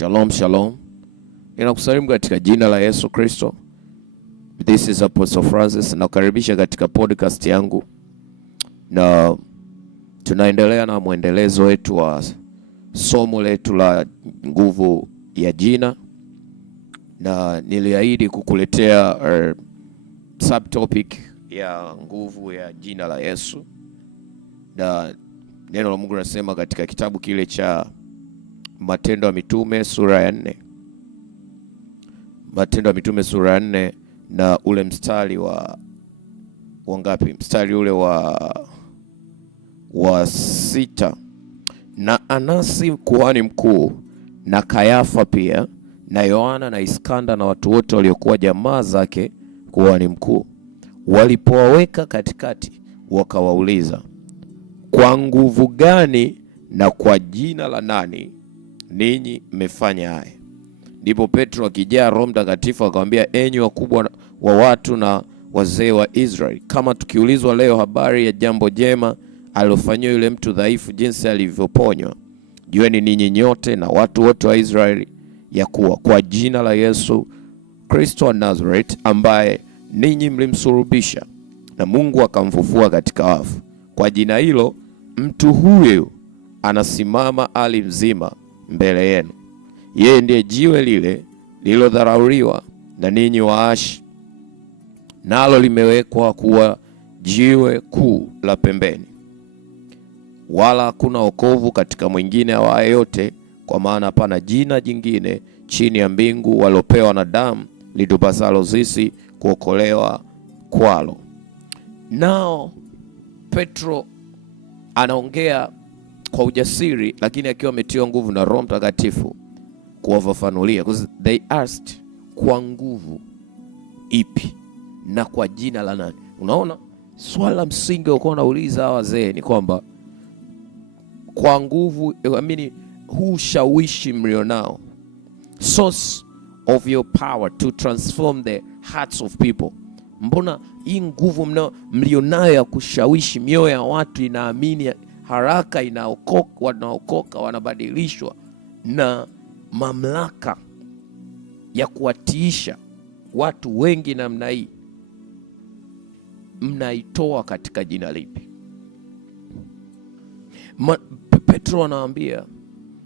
Shalom, shalom. Ninakusalimu katika jina la Yesu Kristo. This is Apostle Francis. Nakukaribisha katika podcast yangu. Na tunaendelea na mwendelezo wetu wa somo letu la nguvu ya jina. Na niliahidi kukuletea subtopic ya nguvu ya jina la Yesu. Na neno la Mungu linasema katika kitabu kile cha Matendo ya Mitume sura ya 4. Matendo ya Mitume sura ya 4 na ule mstari wa ngapi? Mstari ule wa 6. Na Anasi kuhani mkuu na Kayafa pia na Yohana na Iskanda na watu wote waliokuwa jamaa zake kuhani mkuu walipowaweka katikati, wakawauliza, kwa nguvu gani na kwa jina la nani ninyi mmefanya haya? Ndipo Petro akijaa Roho Mtakatifu akamwambia, enyi wakubwa wa watu na wazee wa Israeli, kama tukiulizwa leo habari ya jambo jema alilofanywa yule mtu dhaifu, jinsi alivyoponywa, jueni ninyi nyote na watu wote wa Israeli ya kuwa kwa jina la Yesu Kristo wa Nazareth, ambaye ninyi mlimsulubisha na Mungu akamfufua katika wafu, kwa jina hilo mtu huyu anasimama ali mzima mbele yenu. Yeye ndiye jiwe lile lililodharauliwa na ninyi waashi, nalo limewekwa kuwa jiwe kuu la pembeni. Wala hakuna wokovu katika mwingine awaye yote, kwa maana hapana jina jingine chini ya mbingu walopewa na damu litupasalo sisi kuokolewa kwalo. Nao Petro anaongea kwa ujasiri, lakini akiwa ametiwa nguvu na Roho Mtakatifu kuwafafanulia, because they asked, kwa nguvu ipi na kwa jina la nani? Unaona, swala la msingi uko unauliza hawa wazee ni kwamba kwa nguvu, huu shawishi mlionao, source of your power to transform the hearts of people. Mbona hii nguvu mlionayo ya kushawishi mioyo ya watu inaamini haraka, wanaokoka, wanabadilishwa, na mamlaka ya kuwatiisha watu wengi namna hii, mnaitoa katika jina lipi? Petro anawaambia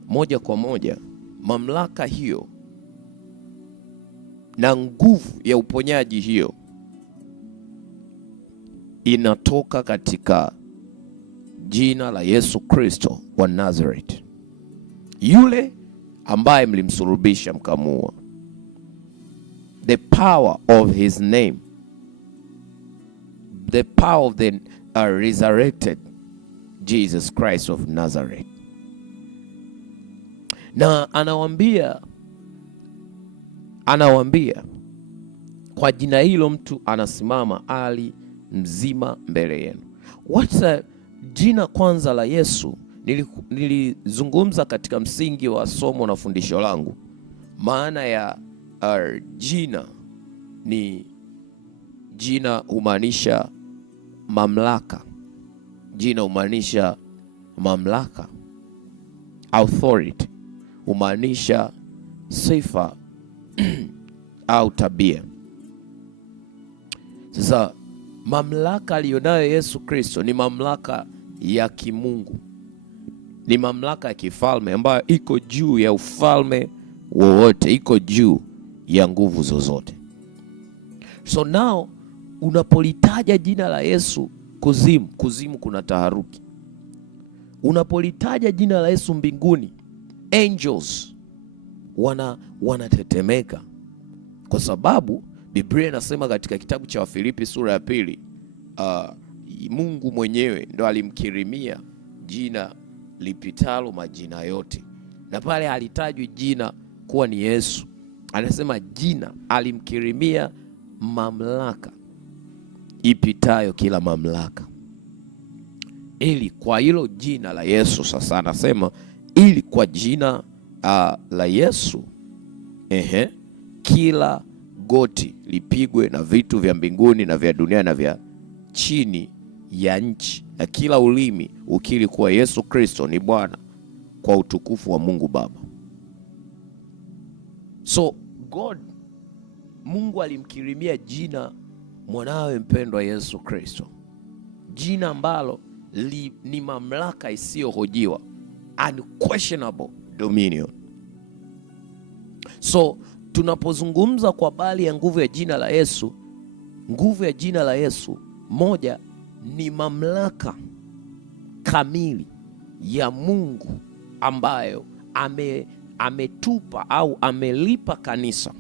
moja kwa moja, mamlaka hiyo na nguvu ya uponyaji hiyo inatoka katika jina la Yesu Kristo wa Nazareth, yule ambaye mlimsulubisha mkamua. The power of his name, the power of the resurrected Jesus Christ of Nazareth. Na anawaambia kwa jina hilo mtu anasimama ali mzima mbele yenu. What's jina kwanza la Yesu? Nilizungumza katika msingi wa somo na fundisho langu. Maana ya jina ni jina humaanisha mamlaka. Jina humaanisha mamlaka. Authority humaanisha sifa au tabia. Sasa mamlaka aliyonayo Yesu Kristo ni mamlaka ya kimungu, ni mamlaka ya kifalme ambayo iko juu ya ufalme wowote, iko juu ya nguvu zozote. So now unapolitaja jina la Yesu, kuzimu kuna taharuki. Unapolitaja jina la Yesu mbinguni, angels wanatetemeka, kwa sababu Biblia inasema katika kitabu cha Wafilipi sura ya 2, Mungu mwenyewe ndo alimkirimia jina lipitalo majina yote, na pale alitajwi jina kuwa ni Yesu. Anasema jina alimkirimia mamlaka ipitayo kila mamlaka, ili kwa hilo jina la Yesu. Sasa anasema ili kwa jina la Yesu kila goti lipigwe, na vitu vya mbinguni na vya dunia na vya chini ya nchi, na kila ulimi ukiri kuwa Yesu Kristo ni Bwana, kwa utukufu wa Mungu Baba. So Mungu alimkirimia jina mwanawe mpendwa Yesu Kristo, jina ambalo ni mamlaka isiyohojiwa, unquestionable dominion. So tunapozungumza kwa bali ya nguvu ya jina la Yesu, nguvu ya jina la Yesu moja ni mamlaka kamili ya Mungu ambayo ametupa au amelipa kanisa.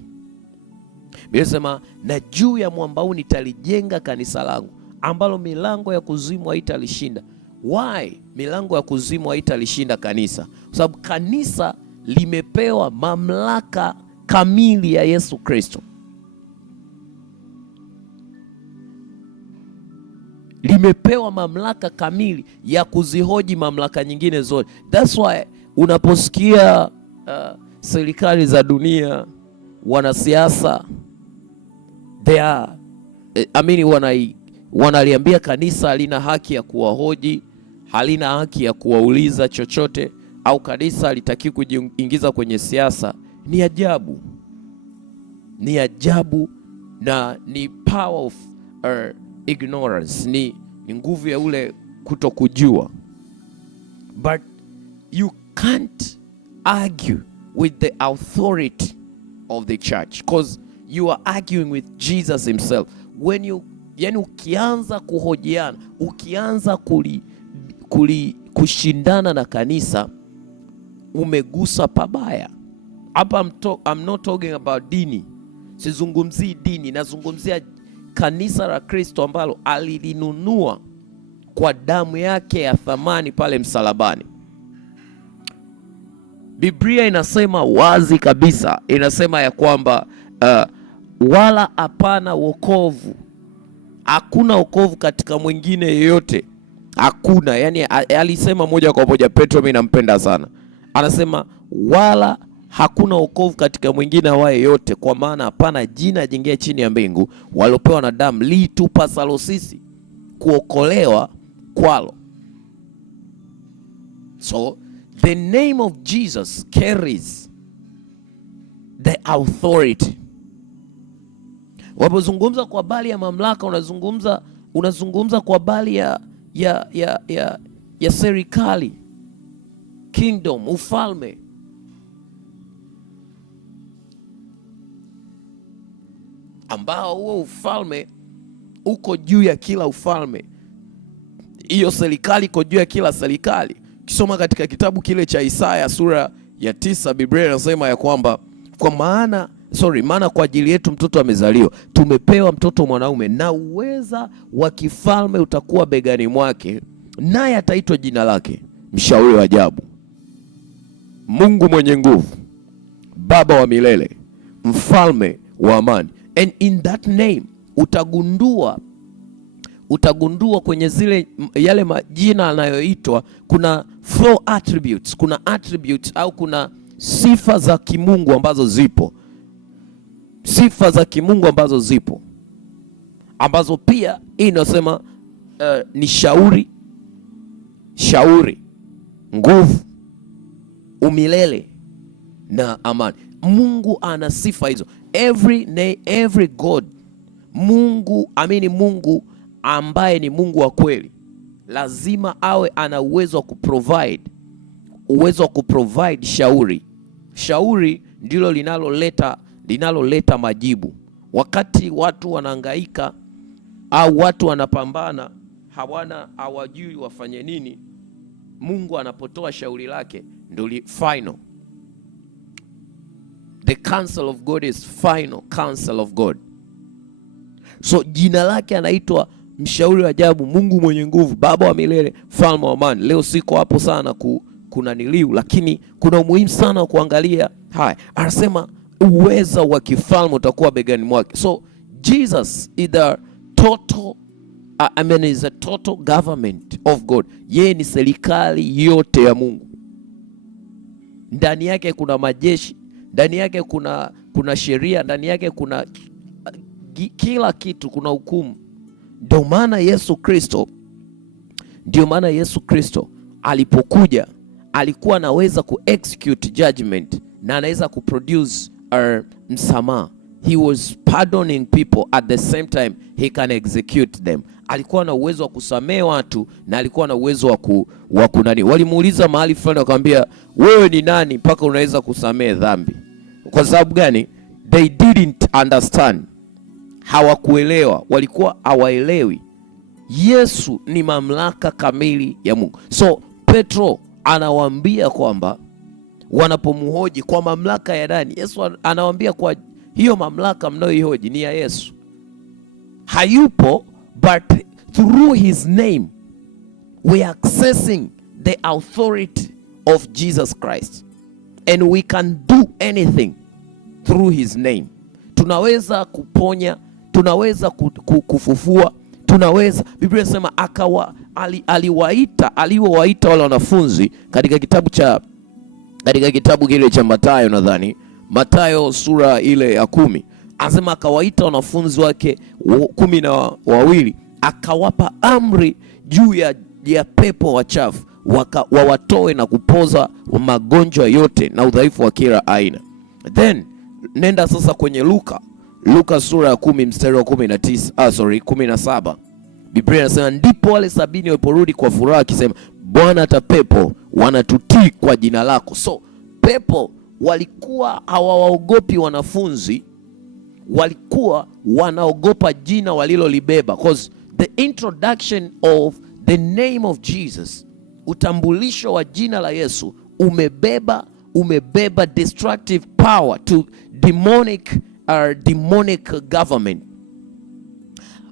Biblia inasema, na juu ya mwamba huu nitalijenga kanisa langu ambalo milango ya kuzimu haitalishinda. Why milango ya kuzimu haitalishinda kanisa? Kwa sababu kanisa limepewa mamlaka kamili ya Yesu Kristo. Limepewa mamlaka kamili ya kuzihoji mamlaka nyingine zote. That's why unaposikia serikali za dunia, wanasiasa, wanaliambia kanisa halina haki ya kuwahoji, halina haki ya kuwauliza chochote, au kanisa halitaki kujiingiza kwenye siasa, ni ajabu. Ni ajabu na ni power of ignorance, ni nguvu ya ule kutokujua. But you can't argue with the authority of the church because you are arguing with Jesus himself. Yani ukianza kuhojiana, ukianza kushindana na kanisa, umegusa pabaya. Hapa I'm not talking about dini. Sizungumzii dini, nazungumzia kanisa la Kristo ambalo alilinunua kwa damu yake ya thamani pale msalabani. Biblia inasema wazi kabisa, inasema ya kwamba wala hapana wokovu, hakuna wokovu katika mwingine yeyote, hakuna. Yani alisema moja kwa moja. Petro, mimi nampenda sana, anasema wala hakuna wokovu katika mwingine awaye yote, kwa maana hapana jina jingine chini ya mbingu walopewa na damu litupasalo sisi kuokolewa kwalo. So the name of Jesus carries the authority. Wapozungumza kwa bali ya mamlaka, unazungumza kwa bali ya serikali, kingdom, ufalme. Ambao huo ufalme uko juu ya kila ufalme. Hiyo serikali iko juu ya kila serikali. Kisoma katika kitabu kile cha Isaya sura ya 9, Biblia inasema ya kwamba maana kwa ajili yetu mtoto amezaliwa, tumepewa mtoto mwanaume, na uweza wa kifalme utakuwa begani mwake, naye ataitwa jina lake Mshauri wa Ajabu, Mungu mwenye nguvu, Baba wa milele, Mfalme wa amani. And in that name utagundua kwenye yale majina anayoitwa kuna 4 attributes. Kuna attributes au kuna sifa za kimungu ambazo zipo. Sifa za kimungu ambazo pia inasema ni shauri, nguvu, umilele na amani. Mungu ana sifa hizo. Every God, Mungu ambaye ni Mungu wa kweli, lazima awe ana uwezo wa kuprovide shauri. Shauri ndilo linaloleta majibu. Wakati watu wanahangaika au watu wanapambana, hawajui wafanye nini, Mungu anapotoa shauri lake ndio final. The counsel of God is final counsel of God. So jina lake anaitwa Mshauri wa Ajabu, Mungu mwenye nguvu, Baba wa milele, Mfalme wa amani. Leo siko hapo sana kuna niliu, lakini kuna umuhimu sana kuangalia haya. Anasema uweza wa kifalme utakuwa begani mwake. So Jesus is the total is a total government of God. Yeye ni serikali yote ya Mungu. Ndani yake kuna majeshi, ndani yake kuna sheria, ndani yake kuna kila kitu, kuna hukumu. Ndio maana Yesu Kristo alipokuja alikuwa anaweza execute judgment na anaweza produce msamaha. He was pardoning people at the same time he can execute them. Alikuwa na uwezo wa kusamehe watu na alikuwa na uwezo wa kunani. Walimuuliza mahali fulani wakamwambia, wewe ni nani mpaka unaweza kusamehe dhambi? Kwa sababu gani? They didn't understand. Hawakuelewa, walikuwa hawaelewi Yesu ni mamlaka kamili ya Mungu. So Petro anawaambia kwamba wanapomhoji kwa mamlaka ya nani, Yesu anawaambia kwa hiyo mamlaka mnayoihoji ni ya Yesu. Hayupo, but through his name we are accessing the authority of Jesus Christ, and we can do anything through his name. Tunaweza kuponya, tunaweza kufufua, tunaweza. Biblia inasema aliwaita wale wanafunzi katika kitabu kile cha Mathayo, nadhani Mathayo sura ile ya 10, anasema akawaita wanafunzi wake 12, akawapa amri juu ya pepo wachafu wawatoe na kupoza magonjwa yote na udhaifu wa kila aina. Then nenda sasa kwenye Luka sura ya 10 mstari wa 17. Biblia inasema ndipo wale 70 waliporudi kwa furaha akisema, Bwana, hata pepo wanatutii kwa jina lako. So pepo walikuwa hawaogopi wanafunzi, walikuwa wanaogopa jina walilolibeba, because the introduction of the name of Jesus, utambulisho wa jina la Yesu umebeba destructive power to demonic government.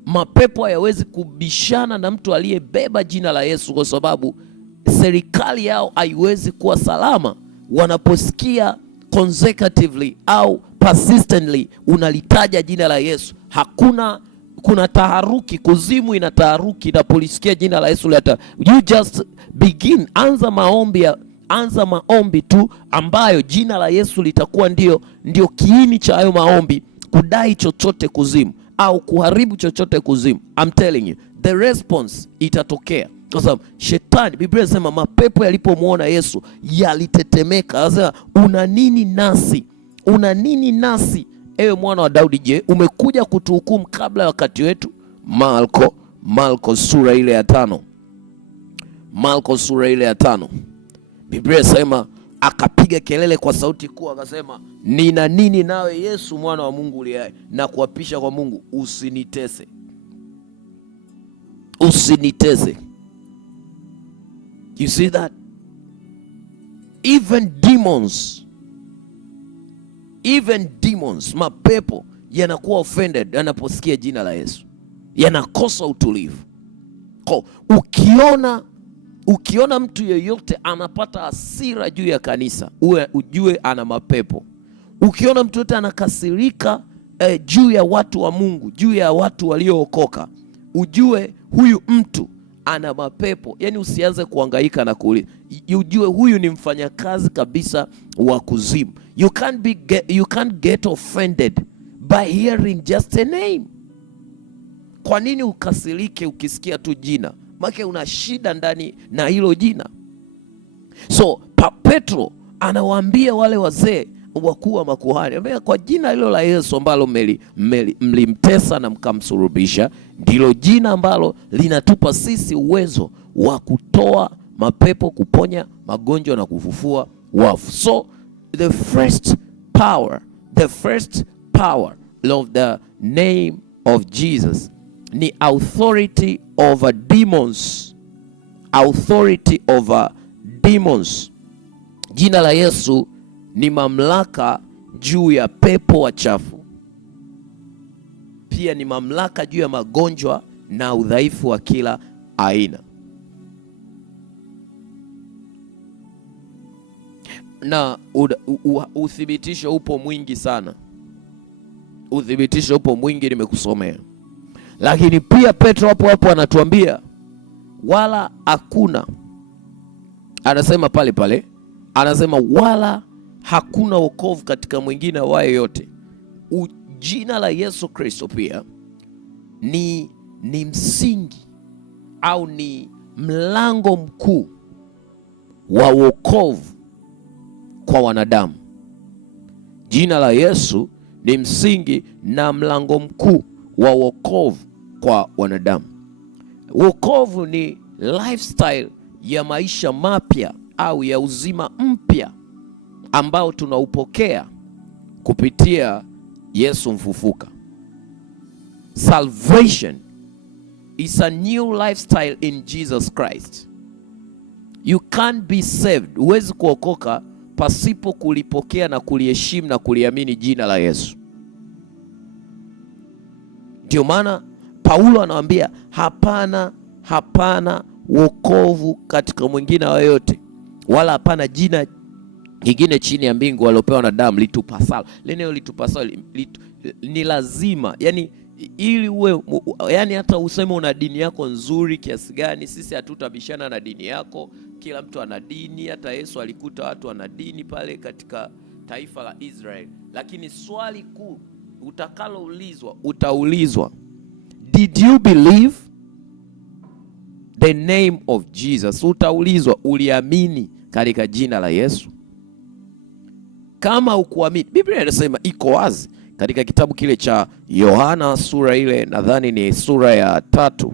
Mapepo hayawezi kubishana na mtu aliyebeba jina la Yesu, kwa sababu serikali yao haiwezi kuwa salama wanaposikia consecutively au persistently unalitaja jina la Yesu. Kuna taharuki, kuzimu ina taharuki inapolisikia jina la Yesu. You just begin, anza maombi tu ambayo jina la Yesu litakuwa ndio kiini cha hayo maombi, kudai chochote kuzimu au kuharibu chochote kuzimu. I'm telling you, the response itatokea. Kwa sababu shetani, Biblia inasema mapepo yalipomwona Yesu yalitetemeka. Anasema, una nini nasi ewe mwana wa Daudi? Je, umekuja kutuhukumu kabla ya wakati wetu? Marko sura ile ya 5. Marko sura ile ya 5. Biblia inasema akapiga kelele kwa sauti kuu akasema, nina nini nawe Yesu mwana wa Mungu uliye hai, na kuapisha kwa Mungu, usinitese. You see that? Even demons, mapepo yanakuwa offended yanaposikia jina la Yesu, yanakosa utulivu. Kwa ukiona mtu yeyote anapata hasira juu ya kanisa, ujue ana mapepo. Ukiona mtu yote anakasirika juu ya watu wa Mungu, juu ya watu waliookoka, ujue huyu mtu ana mapepo. Yani usianze kuhangaika na kuuliza, ujue huyu ni mfanyakazi kabisa wa kuzimu. You can't get offended by hearing just a name. Kwa nini ukasirike ukisikia tu jina? Maana una shida ndani na hilo jina. So Petro anawaambia wale wazee wakuu wa makuhani, kwa jina hilo la Yesu ambalo mlimtesa na mkamsulubisha, ndilo jina ambalo linatupa sisi uwezo wa kutoa mapepo, kuponya magonjwa na kufufua wafu. So the first power of the name of Jesus ni authority over demons. Jina la Yesu ni mamlaka juu ya pepo wachafu, pia ni mamlaka juu ya magonjwa na udhaifu wa kila aina. Na uthibitisho upo mwingi sana, nimekusomea. Lakini pia Petro hapo anatuambia wala hakuna, anasema pale, anasema wala hakuna wokovu katika mwingine awaye yote. Jina la Yesu Kristo pia ni msingi au ni mlango mkuu wa wokovu kwa wanadamu. Jina la Yesu ni msingi na mlango mkuu wa wokovu kwa wanadamu. Wokovu ni lifestyle ya maisha mapya au ya uzima mpya ambao tunaupokea kupitia Yesu mfufuka. Salvation is a new lifestyle in Jesus Christ. You can't be saved. Huwezi kuokoka pasipo kulipokea na kuliheshimu na kuliamini jina la Yesu. Ndio maana Paulo anawaambia hapana wokovu katika mwingine yoyote, wala hapana jina nyingine chini ya mbingu waliopewa na damu litupasalo. Neno litupasalo ni lazima, yani ili uwe, yani hata useme una dini yako nzuri kiasi gani, sisi hatutabishana na dini yako. Kila mtu ana dini, hata Yesu alikuta watu wana dini pale katika taifa la Israeli. Lakini swali kuu utakaloulizwa, utaulizwa, did you believe the name of Jesus? Utaulizwa, uliamini katika jina la Yesu? Kama ukuamini, Biblia inasema iko wazi katika kitabu kile cha Yohana sura ile, nadhani ni sura ya 3.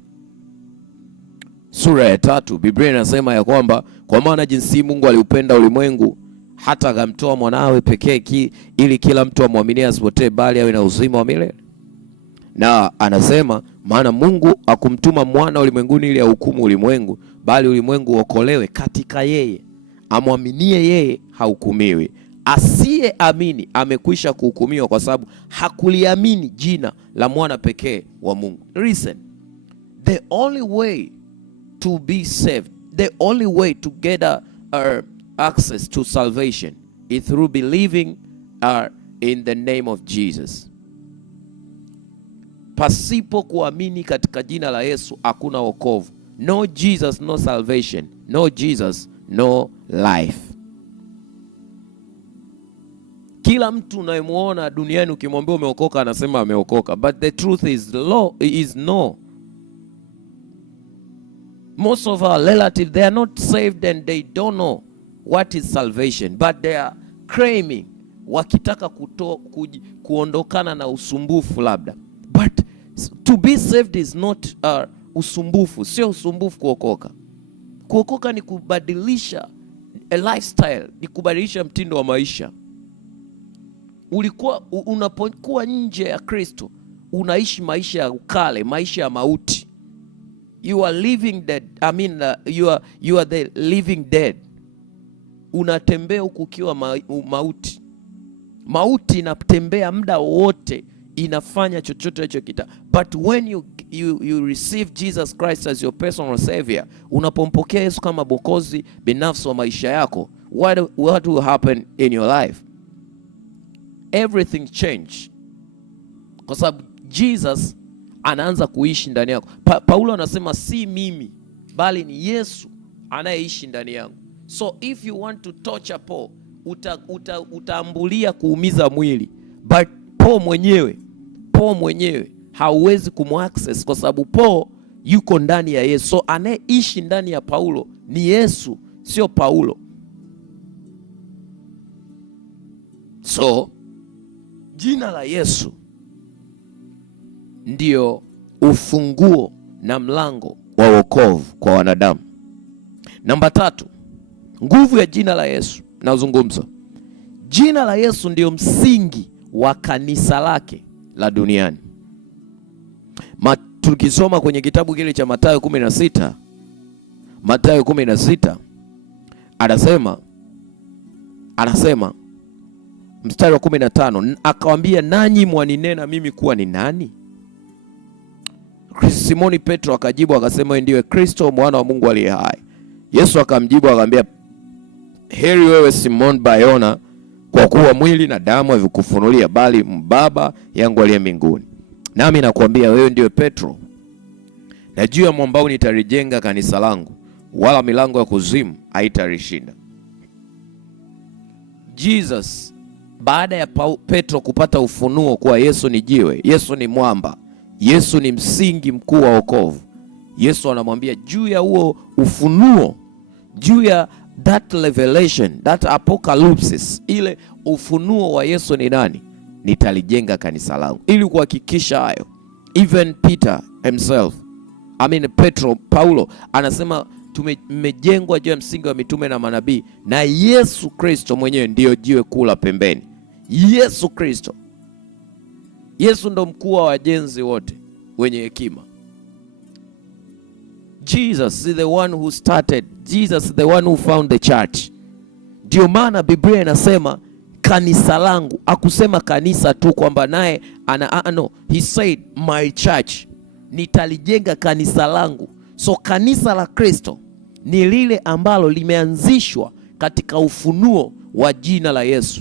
Sura ya 3 Biblia inasema ya kwamba kwa maana jinsi Mungu aliupenda ulimwengu hata akamtoa mwanawe pekee ili kila mtu amwaminie asipotee bali awe na uzima wa milele. Na anasema maana Mungu akumtuma mwana ulimwenguni ili ahukumu ulimwengu, bali ulimwengu uokolewe katika yeye. Amwaminie yeye hahukumiwi, asiyeamini amekwisha kuhukumiwa kwa sababu hakuliamini jina la mwana pekee wa Mungu. Listen, the only way to be saved, the only way to get access to salvation is through believing in the name of Jesus. Pasipo kuamini katika jina la Yesu hakuna wokovu. No Jesus, no salvation. No Jesus, no life. Kila mtu unayemuona duniani ukimwambia umeokoka anasema ameokoka, but the truth is no. Most of our relatives, they are not saved and they don't know what is salvation, but they are claiming, wakitaka kuondokana na usumbufu labda. But to be saved is not usumbufu, sio usumbufu kuokoka. Kuokoka ni kubadilisha a lifestyle, ni kubadilisha mtindo wa maisha. Unapokuwa nje ya Kristo, unaishi maisha ya ukale, maisha ya mauti. You are living dead. I mean, you are the living dead. Unatembea huku ukiwa mauti. Mauti inatembea muda wote, inafanya chochote hicho kita. But when you receive Jesus Christ as your personal savior, unapompokea Yesu kama Mwokozi binafsi wa maisha yako, what will happen in your life? Everything change. Kwa sababu Jesus anaanza kuishi ndani yako. Paulo anasema si mimi bali ni Yesu anayeishi ndani yangu. So if you want to torture Paul, utaambulia kuumiza mwili, but Paul mwenyewe hauwezi kumaccess kwa sababu Paul yuko ndani ya Yesu. So anayeishi ndani ya Paulo ni Yesu, sio Paulo. So jina la Yesu ndio ufunguo na mlango wa wokovu kwa wanadamu. Namba 3, nguvu ya jina la Yesu. Nazungumza jina la Yesu ndio msingi wa kanisa lake la duniani. Tukisoma kwenye kitabu kile cha Mathayo 16 anasema mstari wa 15, akawaambia nanyi mwaninena mimi kuwa ni nani? Simoni Petro akajibu akasema wewe ndiwe Kristo mwana wa Mungu aliye hai. Yesu akamjibu akamwambia heri wewe Simon Bayona, kwa kuwa mwili na damu havikufunulia bali Baba yangu aliye mbinguni. Nami nakuambia wewe ndiwe Petro, na juu ya mwamba huu nitalijenga kanisa langu, wala milango ya kuzimu haitalishinda. Jesus, baada ya Petro kupata ufunuo kuwa Yesu ni jiwe, Yesu ni mwamba, Yesu ni msingi mkuu wa wokovu, Yesu anamwambia juu ya huo ufunuo, juu ya that revelation, that apocalypse, ile ufunuo wa Yesu ni nani, nitalijenga kanisa langu. Ili kuhakikisha hayo, even Peter himself, Paulo anasema tumejengwa juu ya msingi wa mitume na manabii, na Yesu Kristo mwenyewe ndiyo jiwe kuu la pembeni. Yesu Kristo, Yesu ndo mkuu wa wajenzi wote wenye hekima. Jesus is the one who started. Jesus is the one who found the church. Ndio maana Biblia inasema kanisa langu. Akusema kanisa tu kwamba naye no, he said my church, nitalijenga kanisa langu. So kanisa la Kristo ni lile ambalo limeanzishwa katika ufunuo wa jina la Yesu.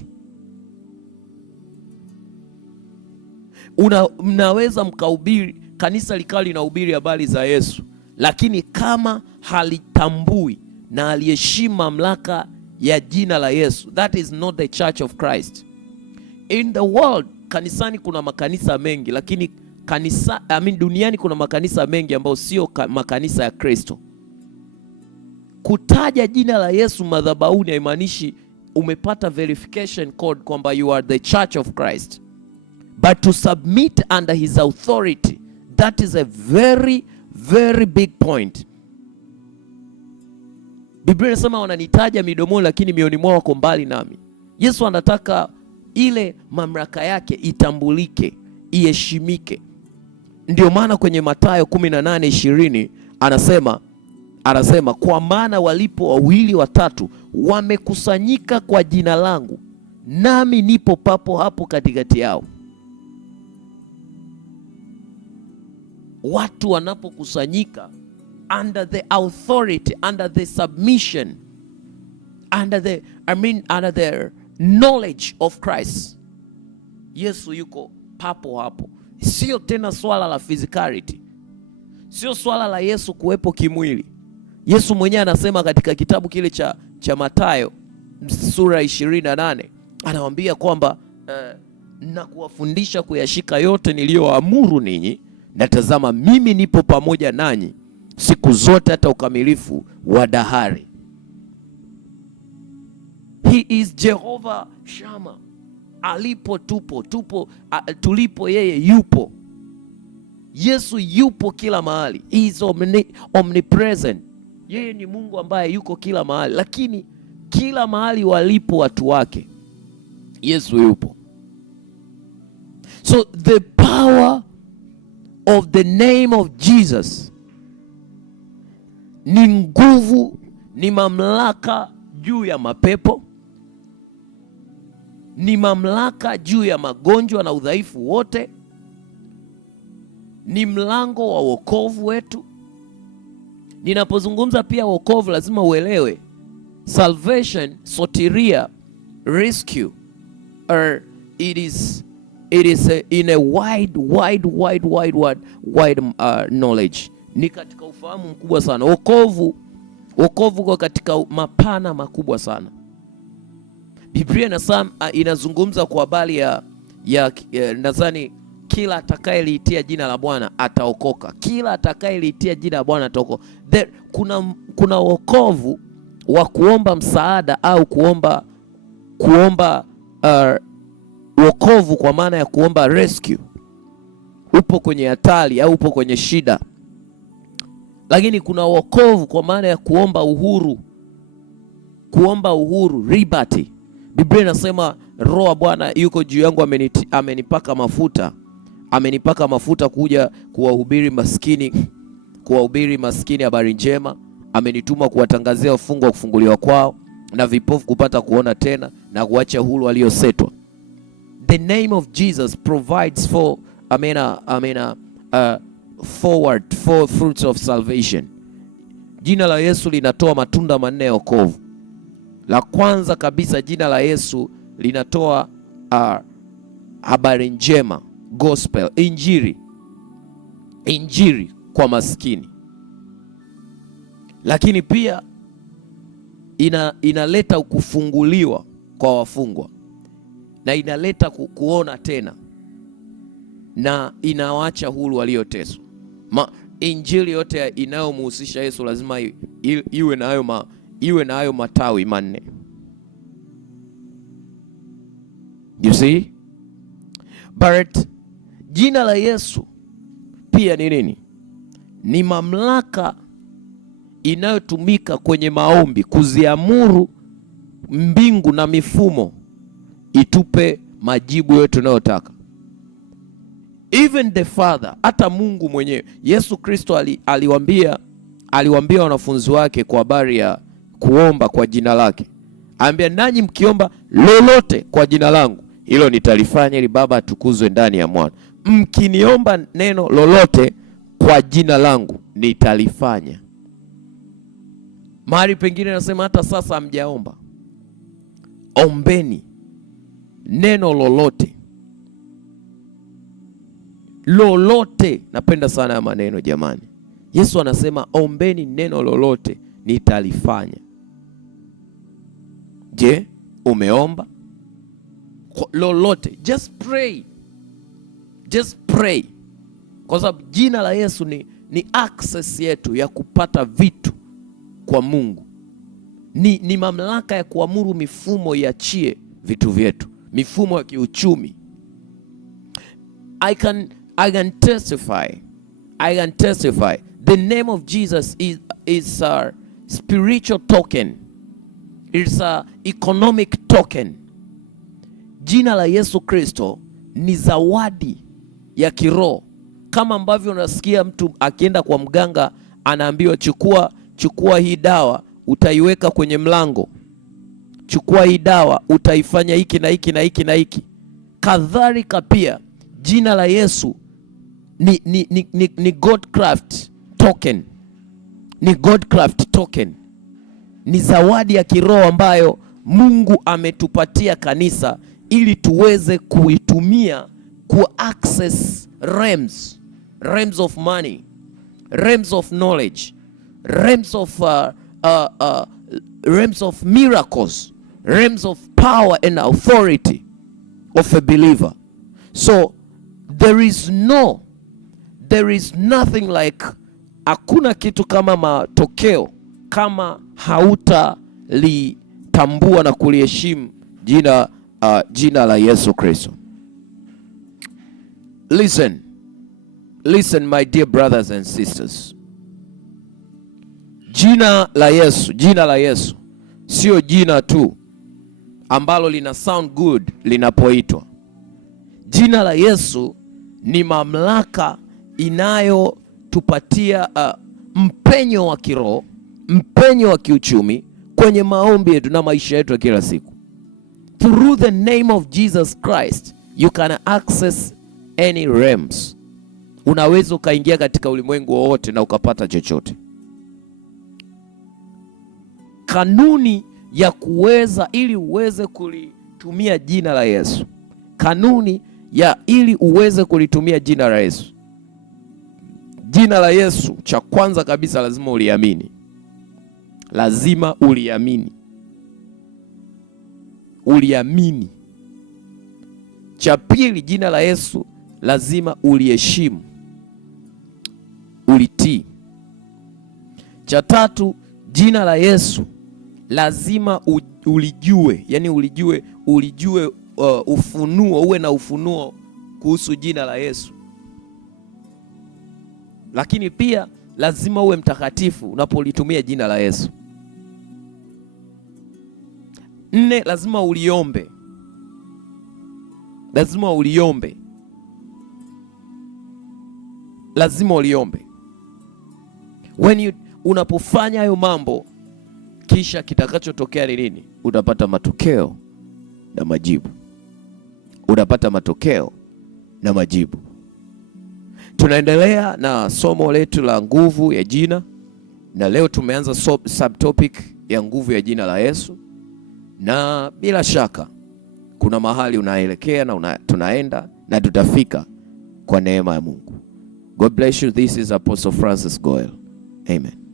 Mnaweza mkahubiri, kanisa likawa linahubiri habari za Yesu, lakini kama halitambui na haliheshimu mamlaka ya jina la Yesu, that is not the church of Christ. In the world, kanisani kuna makanisa mengi, lakini duniani kuna makanisa mengi ambayo sio makanisa ya Kristo. Kutaja jina la Yesu madhabahuni haimaanishi umepata verification code kwamba you are the church of Christ. But to submit under his authority, that is a very, very big point. Biblia inasema wananitaja midomoni lakini mioyoni mwao wako mbali nami. Yesu anataka ile mamlaka yake itambulike, iheshimike. Ndio maana kwenye Mathayo 18:20 anasema kwa maana walipo wawili watatu wamekusanyika kwa jina langu, nami nipo papo hapo katikati yao. Watu wanapokusanyika under the authority, under the submission, under the knowledge of Christ, Yesu yuko papo hapo. Sio tena swala la physicality, sio swala la Yesu kuwepo kimwili. Yesu mwenyewe anasema katika kitabu kile cha Mathayo sura 28, anawaambia kwamba na kuwafundisha kuyashika yote niliyoamuru ninyi, na tazama mimi nipo pamoja nanyi siku zote hata ukamilifu wa dahari. He is Jehovah Shammah. Alipo tulipo yeye yupo. Yesu yupo kila mahali. He is omnipresent. Yeye ni Mungu ambaye yuko kila mahali, lakini kila mahali walipo watu wake, Yesu yupo. So the power of the name of Jesus ni nguvu, ni mamlaka juu ya mapepo, ni mamlaka juu ya magonjwa na udhaifu wote, ni mlango wa wokovu wetu. Ninapozungumza pia wokovu, lazima uelewe salvation, soteria, rescue, or it is in a wide knowledge. Ni katika ufahamu mkubwa sana. Wokovu kwa katika mapana makubwa sana. Biblia inazungumza kwa habari ya nadhani kila atakayeliitia jina la Bwana ataokoka. Kila atakayeliitia jina la Bwana ataokoka. Kuna wokovu wa kuomba msaada au kuomba wokovu kwa maana ya kuomba rescue. Upo kwenye hatari au upo kwenye shida. Lakini kuna wokovu kwa maana ya kuomba uhuru, liberty. Biblia inasema Roho wa Bwana yuko juu yangu, amenipaka mafuta kuja kuwahubiri maskini habari njema. Amenituma kuwatangazia wafungwa kufunguliwa kwao, na vipofu kupata kuona tena, na kuacha huru waliosetwa. The name of Jesus provides for four fruits of salvation. Jina la Yesu linatoa matunda manne ya wokovu. La kwanza kabisa, jina la Yesu linatoa habari njema, gospel, injili kwa maskini. Lakini pia inaleta kufunguliwa kwa wafungwa, na inaleta kuona tena, na inawacha huru walioteswa. Injili yote inayomhusisha Yesu lazima iwe na hayo iwe na hayo matawi manne. You see? But jina la Yesu pia ni nini? Ni mamlaka inayotumika kwenye maombi kuziamuru mbingu na mifumo itupe majibu yote tunayotaka. Even the Father, hata Mungu mwenyewe. Yesu Kristo aliwaambia wanafunzi wake kwa habari ya kuomba kwa jina lake. Ambia, nanyi mkiomba lolote kwa jina langu, hilo nitalifanya ili Baba atukuzwe ndani ya Mwana. Mkiniomba neno lolote kwa jina langu nitalifanya. Mahali pengine nasema hata sasa hamjaomba. Ombeni neno lolote. Lolote. Napenda sana ya maneno jamani. Yesu anasema ombeni neno lolote nitalifanya. Je, umeomba lolote? Just pray. Just pray. Kwa sababu jina la Yesu ni access yetu ya kupata vitu kwa Mungu. Ni mamlaka ya kuamuru mifumo iachie vitu vyetu, mifumo ya kiuchumi. I can testify. The name of Jesus is a spiritual token. It's a economic token. Jina la Yesu Kristo ni zawadi ya kiroho. Kama ambavyo unasikia mtu akienda kwa mganga anaambiwa chukua hii dawa utaiweka kwenye mlango. Chukua hii dawa utaifanya hiki na hiki na hiki na hiki. Kadhalika pia jina la Yesu ni Godcraft token. Ni Godcraft token. Ni zawadi ya kiroho ambayo Mungu ametupatia kanisa ili tuweze kuitumia ku access realms of money, realms of knowledge, realms of miracles, realms of power and authority of a believer. So there is nothing like, hakuna kitu kama matokeo kama hautalitambua na kuliheshimu jina la Yesu Kristo. Listen my dear brothers and sisters. Jina la Yesu sio jina tu ambalo lina sound good linapoitwa. Jina la Yesu ni mamlaka inayotupatia mpenyo wa kiroho, mpenyo wa kiuchumi kwenye maombi yetu na maisha yetu ya kila siku. Through the name of Jesus Christ, you can access any realms. Unaweza ukaingia katika ulimwengu wowote na ukapata chochote. Kanuni ya kuweza, ili uweze kulitumia jina la Yesu. Kanuni ya ili uweze kulitumia jina la Yesu. Jina la Yesu, cha kwanza kabisa lazima uliamini. Lazima uliamini. Uliamini. Cha pili, jina la Yesu lazima uliheshimu. Ulitii. Cha tatu, jina la Yesu lazima ulijue, yani ulijue ufunuo, uwe na ufunuo kuhusu jina la Yesu. Lakini pia lazima uwe mtakatifu unapolitumia jina la Yesu. 4, lazima uliombe. Lazima uliombe. Lazima uliombe. Unapofanya hayo mambo, kisha kitakachotokea ni nini? Utapata matokeo na majibu. Utapata matokeo na majibu. Tunaendelea na somo letu la nguvu ya jina, na leo tumeanza subtopic ya nguvu ya jina la Yesu, na bila shaka kuna mahali unaelekea na tunaenda na tutafika kwa neema ya Mungu. God bless you. This is Apostle Francis Goel. Amen.